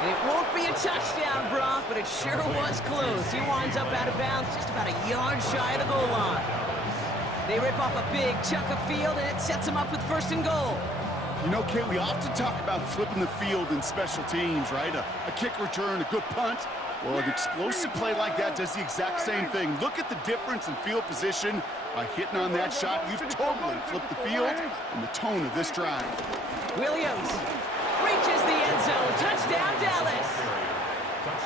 And it won't be a touchdown, Brock, but it sure was close. He winds up out of bounds just about a yard shy of the goal line. They rip off a big chunk of field, and it sets them up with 1st and goal. You know, Kate, we often talk about flipping the field in special teams, right? A kick return, a good punt. Well, an explosive play like that does the exact same thing. Look at the difference in field position. By hitting on that shot, you've totally flipped the field and the tone of this drive. Williams reaches the end zone. Touchdown, Dallas.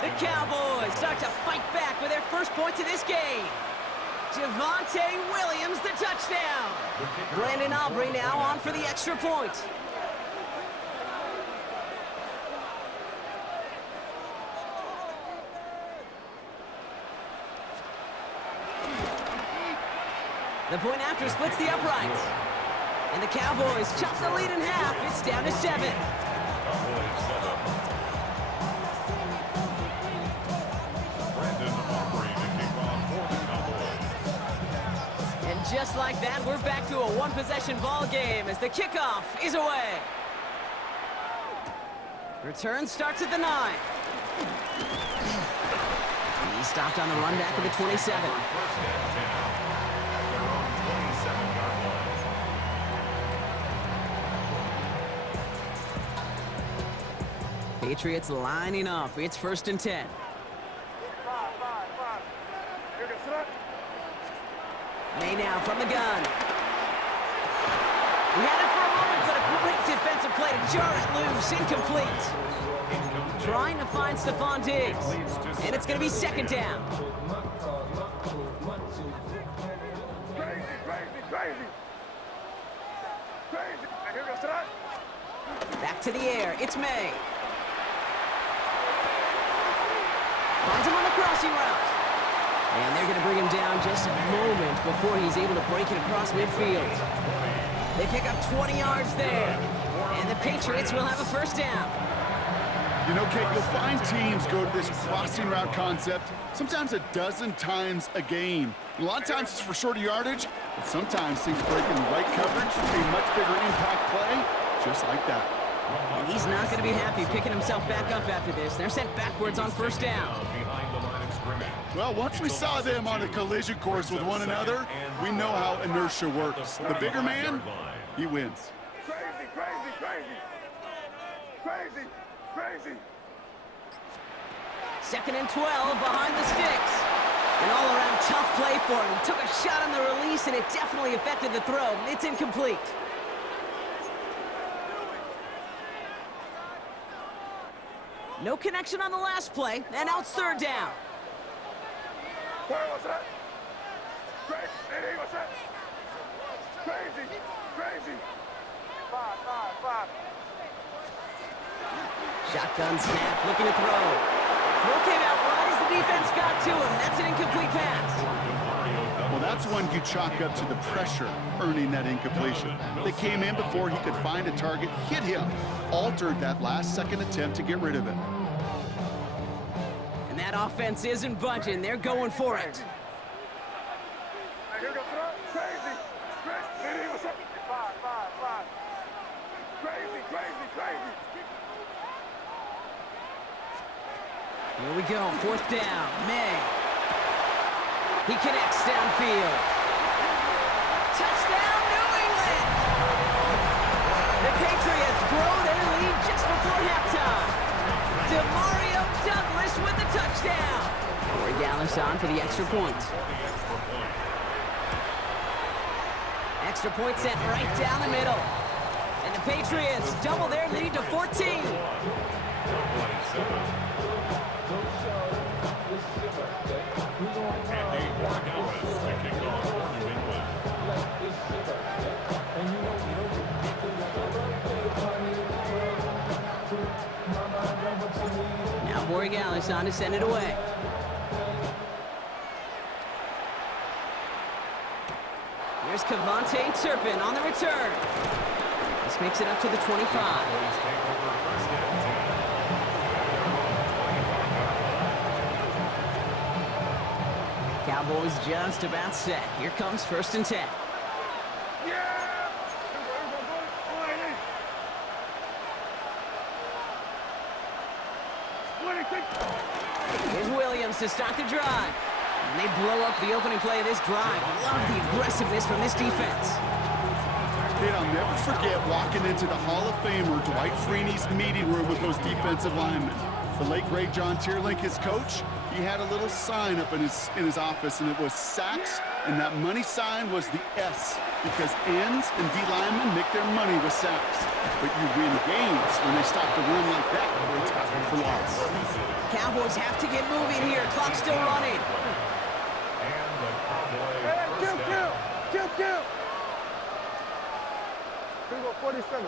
The Cowboys start to fight back with their first points of this game. Javonte Williams, the touchdown. Brandon Aubrey now on for the extra point. The point after splits the uprights. And the Cowboys chop the lead in half. It's down to 7. And just like that, we're back to a one-possession ball game as the kickoff is away. Return starts at the 9. He stopped on the run back of the 27. Patriots lining up. It's 1st and 10. May now from the gun. We had it for a moment, but a great defensive play to jar it loose. Incomplete. Trying to find Stephon Diggs. And it's going to be 2nd down. Back to the air. It's May. Finds him on the crossing route. And they're going to bring him down just a moment before he's able to break it across midfield. They pick up 20 yards there. And the Patriots will have a 1st down. You know, Kate, you'll find teams go to this crossing route concept sometimes a dozen times a game. A lot of times it's for shorter yardage, but sometimes things break in the right coverage for a much bigger impact play, just like that. And he's not going to be happy picking himself back up after this. They're sent backwards on 1st down. Well, once we saw them on a collision course with one another, we know how inertia works. The bigger man, he wins. Crazy, crazy, crazy. Crazy, crazy. 2nd and 12 behind the sticks. An all-around tough play for him. He took a shot on the release, and it definitely affected the throw. It's incomplete. No connection on the last play, and now it's 3rd down. Where was that? Crazy, what's that? Crazy, crazy. 5. Shotgun snap, looking to throw. Throw came out right as the defense got to him. That's an incomplete pass. Well, that's one you chalk up to the pressure earning that incompletion. They came in before he could find a target, hit him, altered that last-second attempt to get rid of it. And that offense isn't budging. They're going for it. Here goes crazy. Crazy, what's up? 5. Crazy, crazy, crazy. Here we go, 4th down. May. He connects downfield. Touchdown, New England! The Patriots grow their lead just before halftime. Demario Douglas with the touchdown. Corey Dallas on for the extra point. Extra point sent right down the middle. And the Patriots double their lead to 14. Now Borregales on to send it away. Here's Cavante Turpin on the return. This makes it up to the 25. Cowboys just about set. Here comes 1st and 10. Here's Williams to start the drive. And they blow up the opening play of this drive. Love the aggressiveness from this defense. Kid, I'll never forget walking into the Hall of Famer Dwight Freeney's meeting room with those defensive linemen. The late, great John Tierlink, his coach, he had a little sign up in his office, and it was sacks, and that money sign was the S, because ends and D linemen make their money with sacks. But you win games when they stop the run like that before it's tackle for loss. Cowboys have to get moving here. Clock's still running. Kill. 47.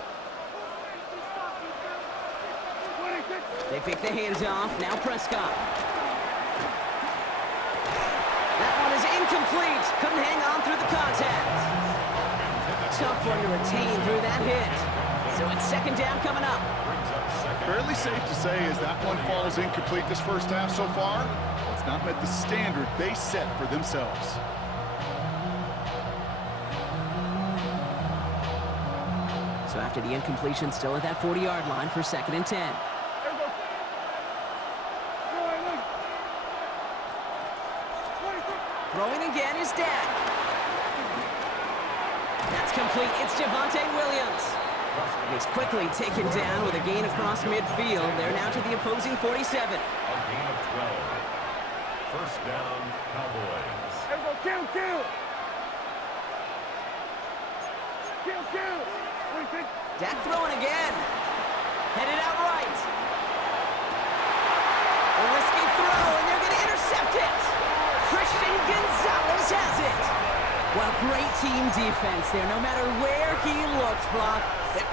They pick the hands off. Now Prescott. That one is incomplete. Couldn't hang on through the contact. Tough one to retain through that hit. So it's second down coming up. Fairly safe to say as that one falls incomplete this first half so far, it's not met the standard they set for themselves. So after the incompletion, still at that 40-yard line for second and 10. Throwing again is Dak. That's complete. It's Javonte Williams. And he's quickly taken down with a gain across midfield. They're now to the opposing 47. A gain of 12. First down, Cowboys. Kill. Dak throwing again. Headed out right. A risky throw, and they're going to intercept it. Christian Gonzalez has it. Well, great team defense there. No matter where he looked, Brock,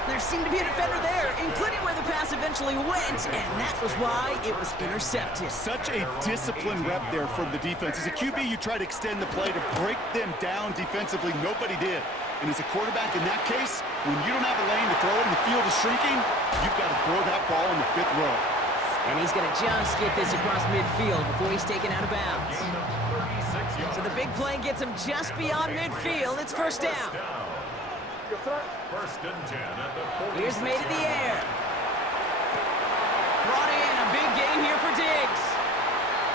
there seemed to be a defender there, including where the pass eventually went, and that was why it was intercepted. Such a disciplined rep there from the defense. As a QB, you try to extend the play to break them down defensively. Nobody did. And as a quarterback in that case, when you don't have a lane to throw it and the field is shrinking, you've got to throw that ball in the 5th row. And he's going to just get this across midfield before he's taken out of bounds. So the big play gets him just beyond midfield. It's first down. First and 10 at the 40. Here's made in the air. Brought in a big gain here for Diggs.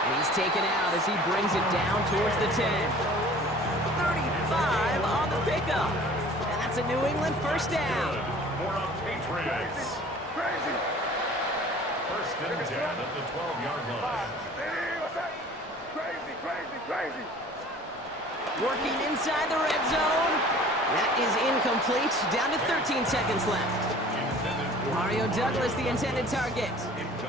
And he's taken out as he brings it down towards the 10. 35 on the pickup. And that's a New England first down. For a Patriots. Crazy. First and 10 at the 12-yard line. Crazy. Working inside the red zone. That is incomplete. Down to 13 seconds left. Mario Douglas, the intended target.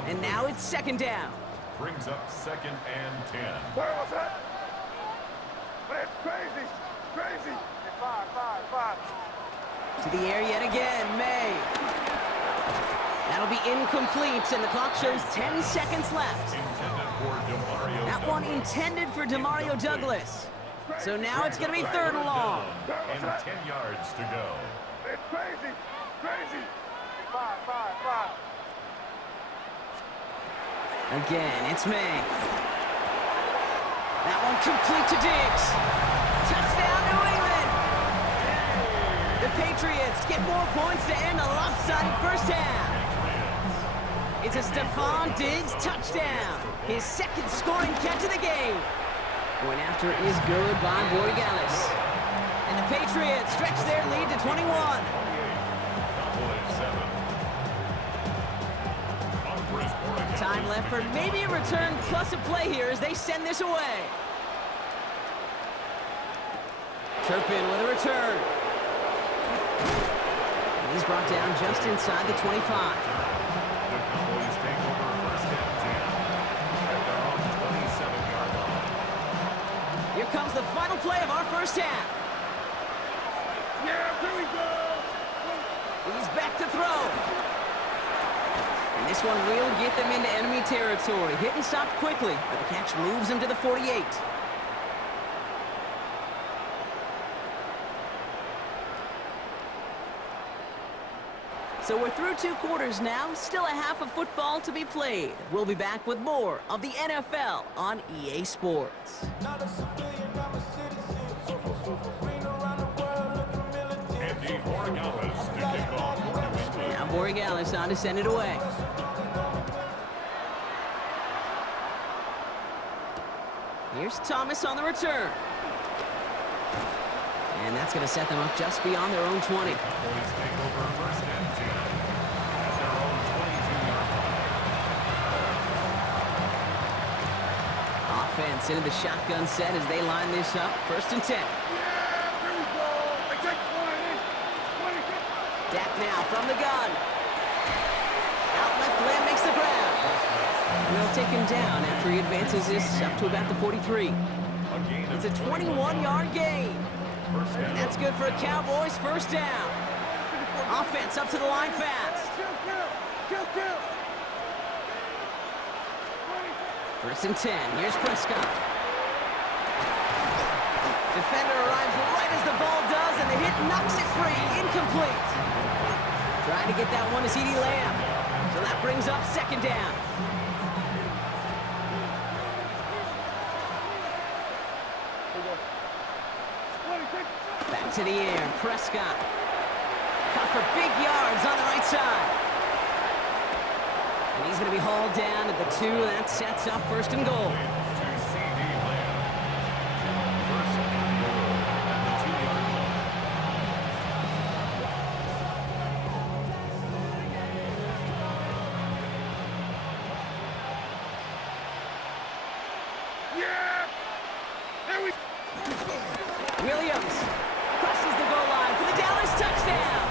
And now it's second down. Brings up second and 10. Where was that? Crazy. 5. To the air yet again, May. That'll be incomplete, and the clock shows 10 seconds left. That one intended for Demario Douglas. So now it's going to be third and long. And 10 yards to go. It's crazy. 5. Again, it's May. That one complete to Diggs. Touchdown, New England. The Patriots get more points to end a lopsided first half. It's a Stephon Diggs touchdown. His second scoring catch of the game. Going after is good by Borregales. And the Patriots stretch their lead to 21. Time left for maybe a return plus a play here as they send this away. Turpin with a return. And he's brought down just inside the 25. The Cowboys take over first and 10 at their own 27-yard line. Here comes the final play of our first half. Yeah, here we go. He's back to throw. And this one will get them into enemy territory. Hit and stopped quickly, but the catch moves him to the 48. So we're through 2 quarters now, still a half of football to be played. We'll be back with more of the NFL on EA Sports. Andy Borregales to kick off for New England. Now Borregales on to send it away. Here's Thomas on the return. And that's going to set them up just beyond their own 20. Cowboys take over first and 10 at their own 22-yard line. Offense into the shotgun set as they line this up. First and 10. Yeah, here we go. They take one in. 20. Dak now from the gun. Out left, Lamb makes the grab. And they'll take him down after he advances this up to about the 43. It's a 21-yard gain. And that's good for a Cowboys first down. Offense up to the line fast. Kill. First and 10. Here's Prescott. Defender arrives right as the ball does, and the hit knocks it free. Incomplete. Trying to get that one to CeeDee Lamb. So that brings up second down. Back to the air. Prescott. Caught for big yards on the right side. And he's going to be hauled down at the 2. That sets up first and goal. Williams crosses the goal line for the Dallas touchdown.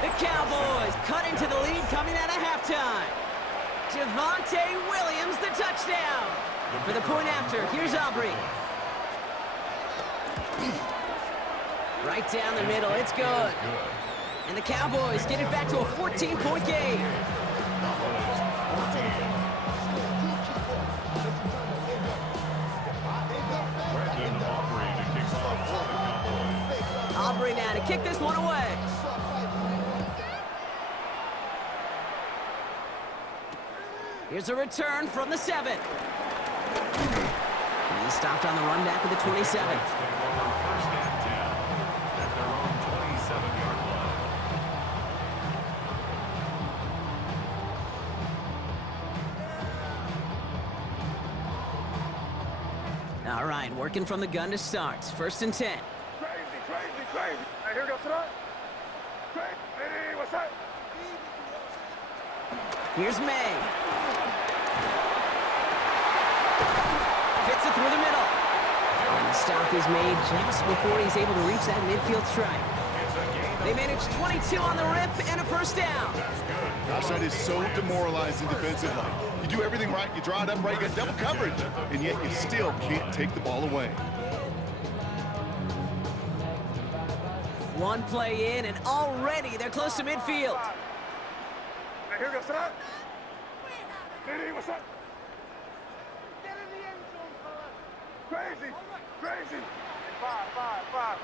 The Cowboys cut into the lead coming out of halftime. Javonte Williams, the touchdown. For the point after, here's Aubrey. Right down the middle, it's good. And the Cowboys get it back to a 14-point game. Aubrey now to kick this one away. Here's a return from the 7. He's stopped on the run back of the 27. All right, working from the gun to start. First and 10. Crazy. Hey, here we go, tonight. Hey, what's that? Here's May. Fits it through the middle. And the stop is made just before he's able to reach that midfield strike. They managed 22 on the rip and a first down. Gosh, that is so demoralizing defensively. You do everything right, you draw it up right, you got double coverage, and yet you still can't take the ball away. One play in, and already they're close to midfield. Hey, here we go, tonight. Hey, what's up? Get in the end zone, fella. Crazy. 5.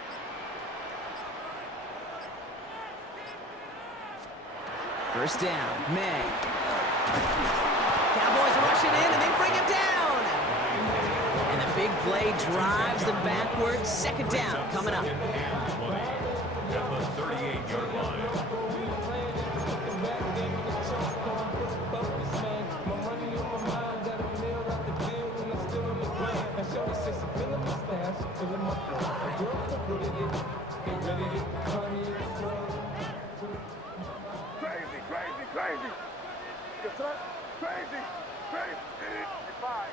First down, May. Cowboys rush it in, and they bring him down. And the big play drives them backwards. Second down coming up. At the 38-yard line. Crazy. Yes, sir. Crazy. 5.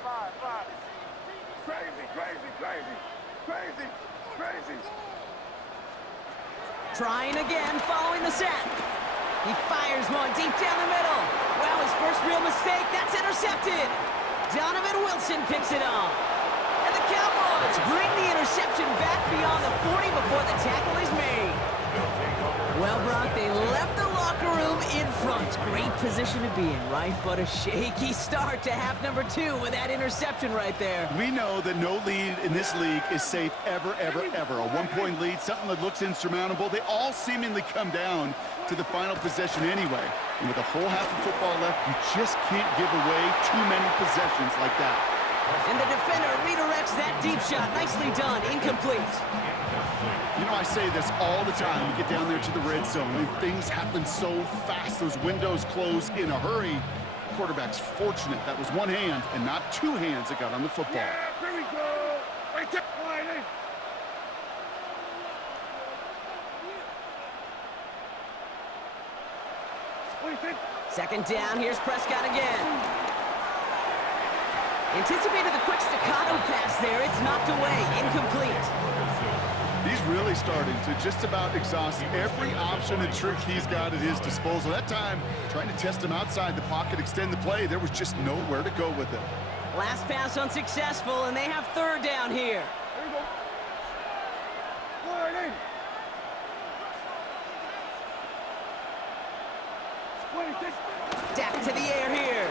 Crazy. Trying again, following the set. He fires one deep down the middle. Wow, his first real mistake. That's intercepted. Donovan Wilson picks it up. And the Cowboys bring the interception back beyond the 40 before the tackle is made. Well, Brock, they left the locker room in front. Great position to be in, right? But a shaky start to half number 2 with that interception right there. We know that no lead in this league is safe ever. A one-point lead, something that looks insurmountable. They all seemingly come down to the final possession anyway. And with a whole half of football left, you just can't give away too many possessions like that. And the defender redirects that deep shot. Nicely done. Incomplete. You know, I say this all the time. You get down there to the red zone, and things happen so fast. Those windows close in a hurry. The quarterback's fortunate that was one hand and not two hands that got on the football. Yeah, Second down, here's Prescott again. Anticipated the quick staccato pass there. It's knocked away, incomplete. He's really starting to just about exhaust every option and trick he's got at his disposal. That time, trying to test him outside the pocket, extend the play, there was just nowhere to go with it. Last pass unsuccessful, and they have third down here. Dak to the air here.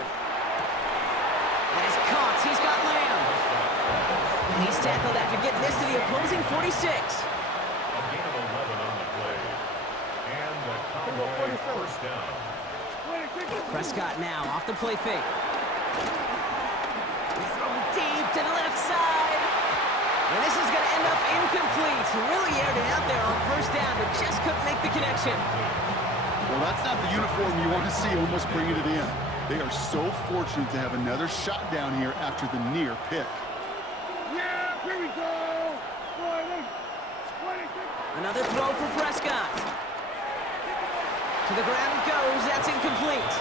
And it's caught. He's got Lamb. And he's tackled after getting this to the opposing 46. A gain of 11 on the play. And the Cowboys first down. Prescott now off the play fake. He's throwing deep to the left side. And this is going to end up incomplete. Really aired it out there on first down, but just couldn't make the connection. Well, that's not the uniform you want to see almost bringing it in. They are so fortunate to have another shot down here after the near pick. Yeah, here we go. Another throw for Prescott. To the ground it goes. That's incomplete.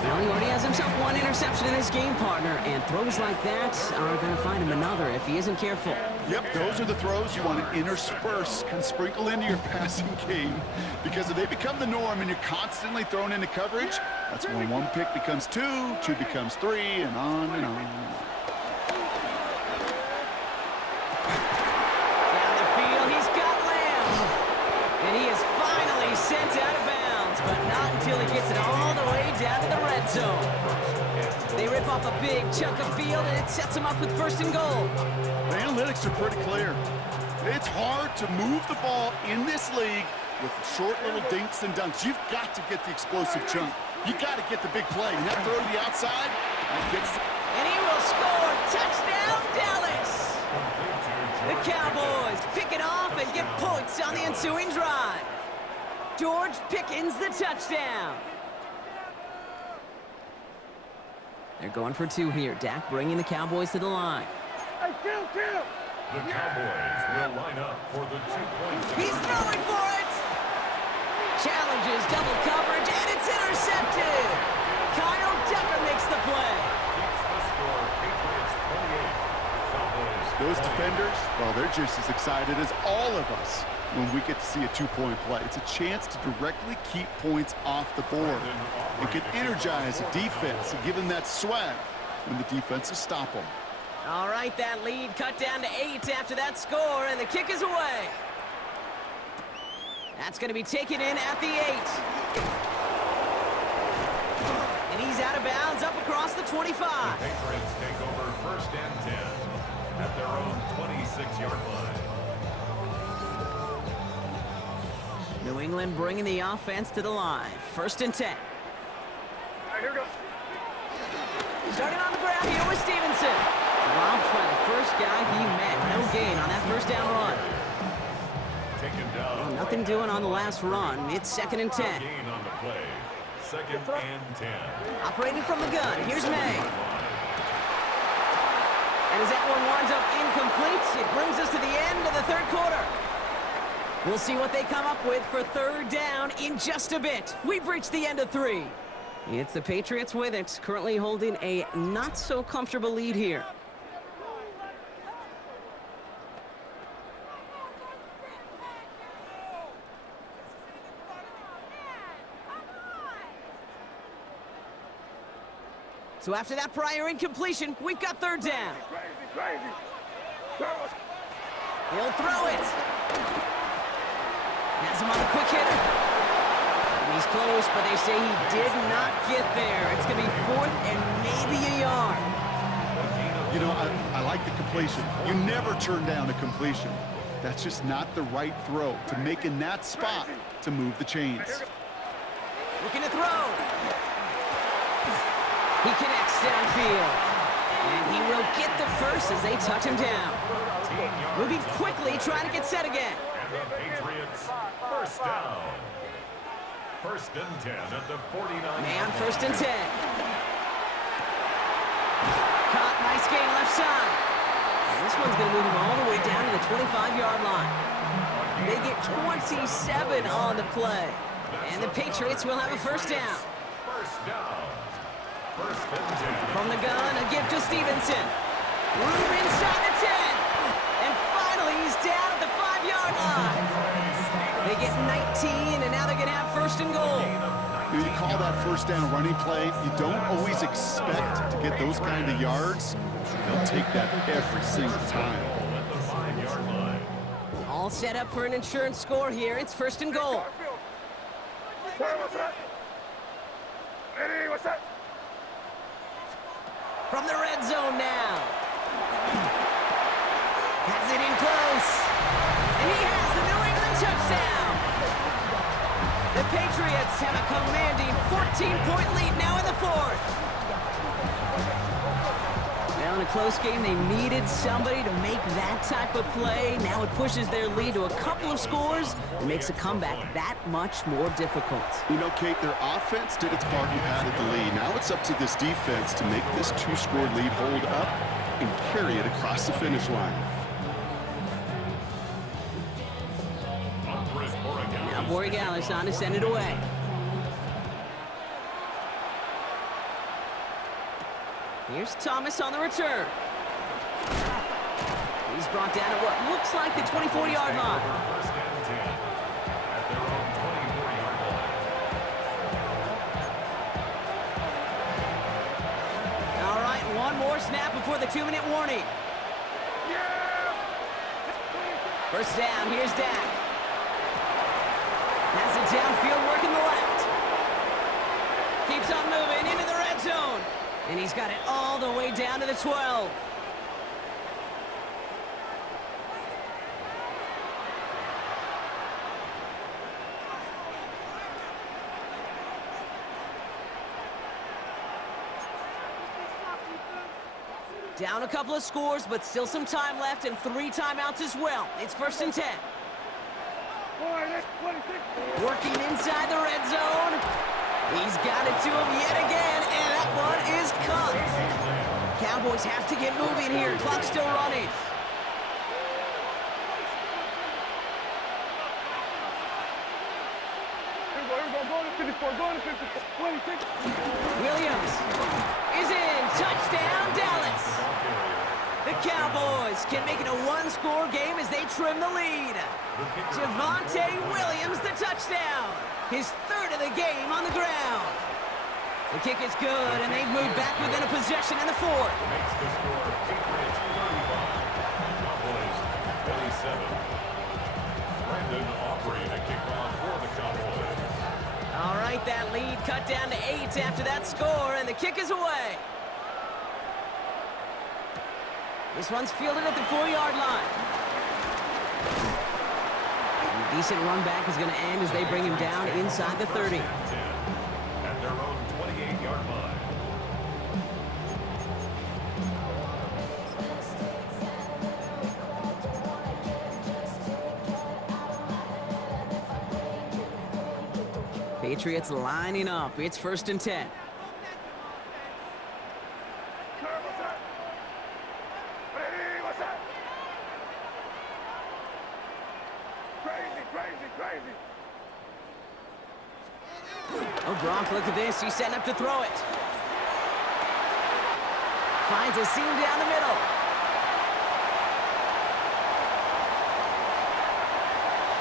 Well, he already has himself one interception in his game, partner, and throws like that are going to find him another if he isn't careful. Yep, those are the throws you want to intersperse, can sprinkle into your passing game, because if they become the norm and you're constantly thrown into coverage, that's when one pick becomes two, two becomes three, and on and on and on. Down the field, he's got Lamb. And he is finally sent out of bounds, but not until he gets it all the way down to the red zone. They rip off a big chunk of field, and it sets them up with first and goal. The analytics are pretty clear. It's hard to move the ball in this league with short little dinks and dunks. You've got to get the explosive chunk. You got to get the big play. And that throw to the outside, that gets... And he will score. Touchdown, Dallas! The Cowboys pick it off and get points on the ensuing drive. George Pickens the touchdown. They're going for two here. Dak bringing the Cowboys to the line. Hey, kill! The Cowboys will line up for the 2-point. He's throwing for it! Challenges double coverage, and it's intercepted! Kyle Decker makes the play. Keeps the score. Patriots 28. Cowboys. Those defenders, well, they're just as excited as all of us when we get to see a two-point play. It's a chance to directly keep points off the board. It can energize a defense and give them that swag when the defenses stop them. All right, that lead cut down to 8 after that score, and the kick is away. That's going to be taken in at the 8. And he's out of bounds up across the 25. The Patriots take over first and 10 at their own 26-yard line. New England bringing the offense to the line. First and 10. Hey, here we go. Starting on the ground here with Stevenson. Dropped by the first guy he met. No gain on that first down run. Taken down. Well, nothing doing on the last run. It's second and 10. Gain on the play. Second and 10. Operating from the gun. Here's May. And as that one winds up incomplete, it brings us to the end of the third quarter. We'll see what they come up with for third down in just a bit. We've reached the end of 3. It's the Patriots with it, currently holding a not-so-comfortable lead here. So after that prior incompletion, we've got third down. Crazy. He'll throw it. Has him on the quick hitter. And he's close, but they say he did not get there. It's going to be fourth and maybe a yard. You know, I like the completion. You never turn down a completion. That's just not the right throw to make in that spot to move the chains. Looking to throw. He connects downfield. And he will get the first as they touch him down. Moving quickly, trying to get set again. And the Patriots first down. First and 10 at the 49. Man, first and 10. Caught, nice gain left side. And this one's going to move him all the way down to the 25-yard line. They get 27 on the play. And the Patriots will have a first down. First down. First and 10. From the gun, a gift to Stevenson. Room inside the 10. And finally, he's down at the 5-yard line. They get 19, and now they're going to have first and goal. You call that first down running play. You don't always expect to get those kind of yards. They'll take that every single time. At the 5-yard line. All set up for an insurance score here. It's first and goal. What's that? Eddie, what's that? From the red zone now. Has it in close. And he has the New England touchdown. The Patriots have a commanding 14-point lead now in the fourth. Now in a close game, they needed somebody to make that type of play. Now it pushes their lead to a couple of scores and makes a comeback that much more difficult. You know, Kate, their offense did its part and padded the lead. Now it's up to this defense to make this 2-score lead hold up and carry it across the finish line. Now Borregales on to send it away. Here's Thomas on the return. He's brought down at what looks like the 24-yard line. First and 10. At their own 24-yard line. All right, one more snap before the 2-minute warning. First down, here's Dak. Has it downfield, working the left. Keeps on moving into the red zone. And he's got it all the way down to the 12. Down a couple of scores, but still some time left and 3 timeouts as well. It's first and 10. Working inside the red zone. He's got it to him yet again, and that one is caught. Cowboys have to get moving here. Clock's still running. Williams is in. Touchdown, Dallas. The Cowboys can make it a 1-score game as they trim the lead. Javonte Williams, the touchdown. His 3rd of the game on the ground. The kick is good, and they've moved back within a possession in the 4th. Makes the score Patriots 35, Cowboys 27. Brandon Aubrey to kick off for the Cowboys. All right, that lead cut down to 8 after that score, and the kick is away. This one's fielded at the 4-yard line. A decent run back is going to end as they bring him down inside the 30. At their own 28-yard line. Patriots lining up. It's first and 10. Oh, Gronk, look at this. He's setting up to throw it. Finds a seam down the middle.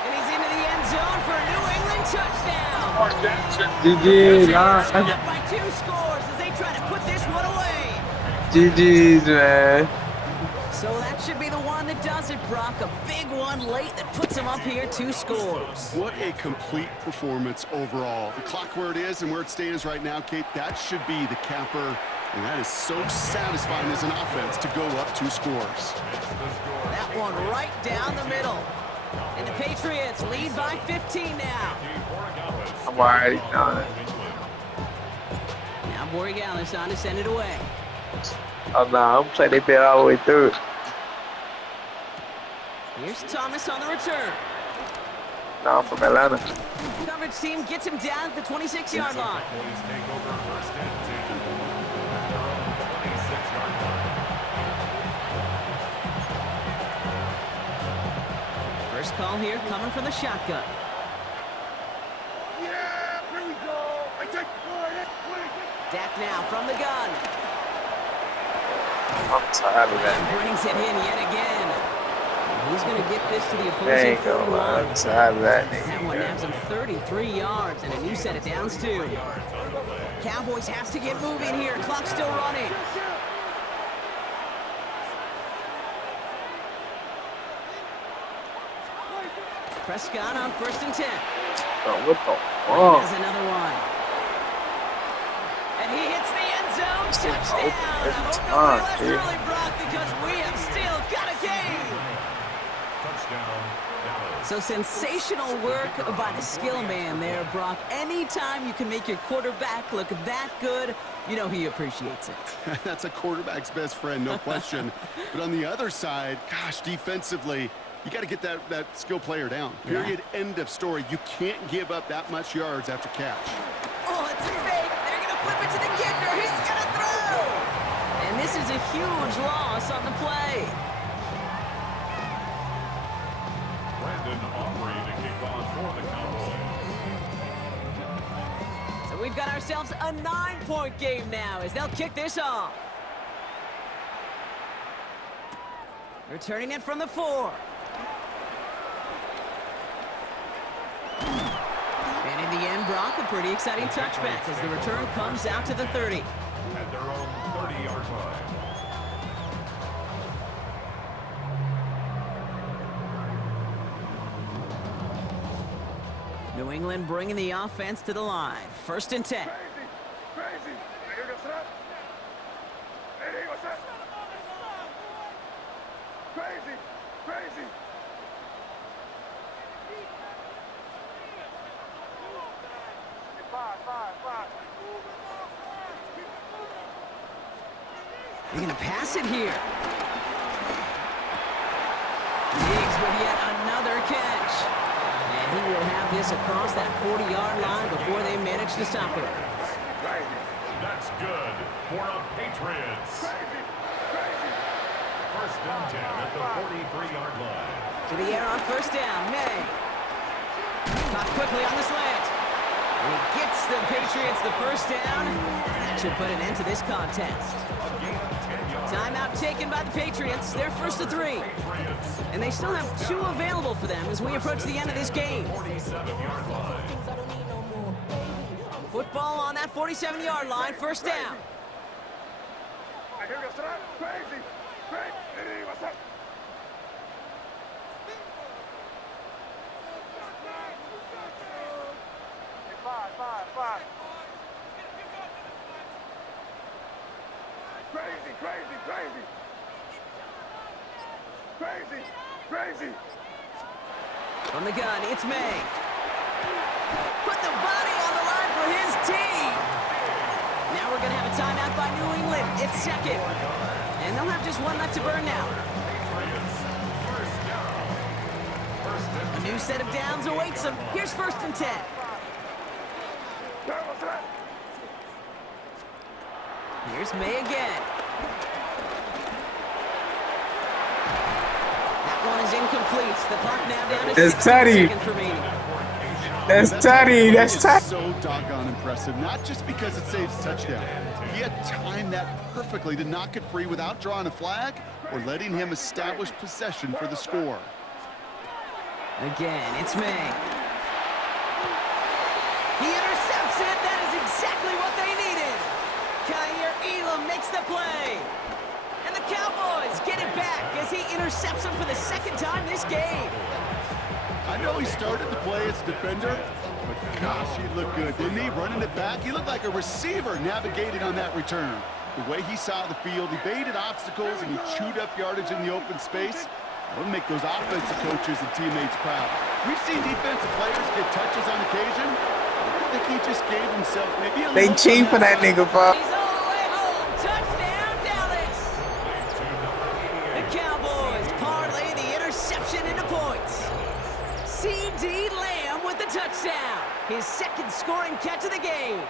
And he's into the end zone for a New England touchdown. GG, last. Up by 2 scores as they try to put this one away. GG's, man. So that should be the one that does it, Brock. A big one late that puts him up here 2 scores. What a complete performance overall. The clock where it is and where it stands right now, Kate, that should be the capper. And that is so satisfying as an offense to go up 2 scores. That one right down the middle. And the Patriots lead by 15 now. I'm already done. Now Borregales on to send it away. Oh, no, I'm playing they bet all the way through. Here's Thomas on the return. No, I'm from Atlanta. Coverage team gets him down at the 26-yard line. Cowboys take over first and 10 at their own 26-yard line. First call here coming from the shotgun. Yeah, here we go. I take Dak now from the gun. I'm tired of And that. brings it in yet again. He's going to get this to the They opposing ain't gonna lie. 41. I'm tired of that That nigga. one nabs him 33 yards and a new set of downs, too. Cowboys have to get moving here. Clock's still running. Prescott on 1st and 10. Oh, what the There's fuck? another one. And he hits the end zone. Touchdown. I hope nobody left early, Brock, because we have still got a game. Touchdown, Dallas. So sensational work by the skill man there, Brock. Anytime you can make your quarterback look that good, you know he appreciates it. That's a quarterback's best friend, no question. But on the other side, gosh, defensively, you got to get that skill player down. Period. End of story. You can't give up that much yards after catch. Oh, it's a fake. They're going to flip it to the kicker. He's going to throw. And this is a huge loss on the play. Brandon Aubrey to kick off for the Cowboys. So we've got ourselves a 9-point game now as they'll kick this off. Returning it from the 4. And in the end, Brock, a pretty exciting touchback as the return comes out to the 30. At their own 30-yard line. New England bringing the offense to the line. 1st and 10. Crazy. Here goes that. Hey, what's that? Crazy. Crazy. Five. They're going to pass it here. Diggs with yet another catch. And he will have this across that 40-yard line before they manage to stop it. That's good for the Patriots. First and 10 at the 43-yard line. To the air on 1st down. May. Caught quickly on the slant. And he gets the Patriots the 1st down. And that should put an end to this contest. Timeout taken by the Patriots. They're 1st and 3. And they still have 2 available for them as we approach the end of this game. 47-yard line. Football on that 47-yard line. 1st down. Here goes that. Crazy. Hey, what's up? Five. Crazy. From the gun, it's May. Put the body on the line for his team. Now we're going to have a timeout by New England. It's 2nd. And they'll have just 1 left to burn now. A new set of downs awaits them. Here's 1st and 10. What's that? Here's May again. That one is incomplete. The clock now down to 16 seconds remaining. That's Teddy. That's Teddy. So doggone impressive. Not just because it saves a touchdown. He had timed that perfectly to knock it free without drawing a flag or letting him establish possession for the score. Again, it's May. He intercepts it. That is exactly what they needed. Kyer Elam makes the play. And the Cowboys get it back as he intercepts him for the 2nd time this game. I know he started the play as a defender, but gosh, he looked good, didn't he? Running it back, he looked like a receiver navigating on that return. The way he saw the field, he baited obstacles, and he chewed up yardage in the open space. That'll make those offensive coaches and teammates proud. We've seen defensive players get touches on occasion. I think he just gave himself maybe a They little cheap for that nigga, bro. He's all the way home. Touchdown, Dallas. The Cowboys parlay the interception into points. C.D. Lamb with the touchdown. His 2nd scoring catch of the game.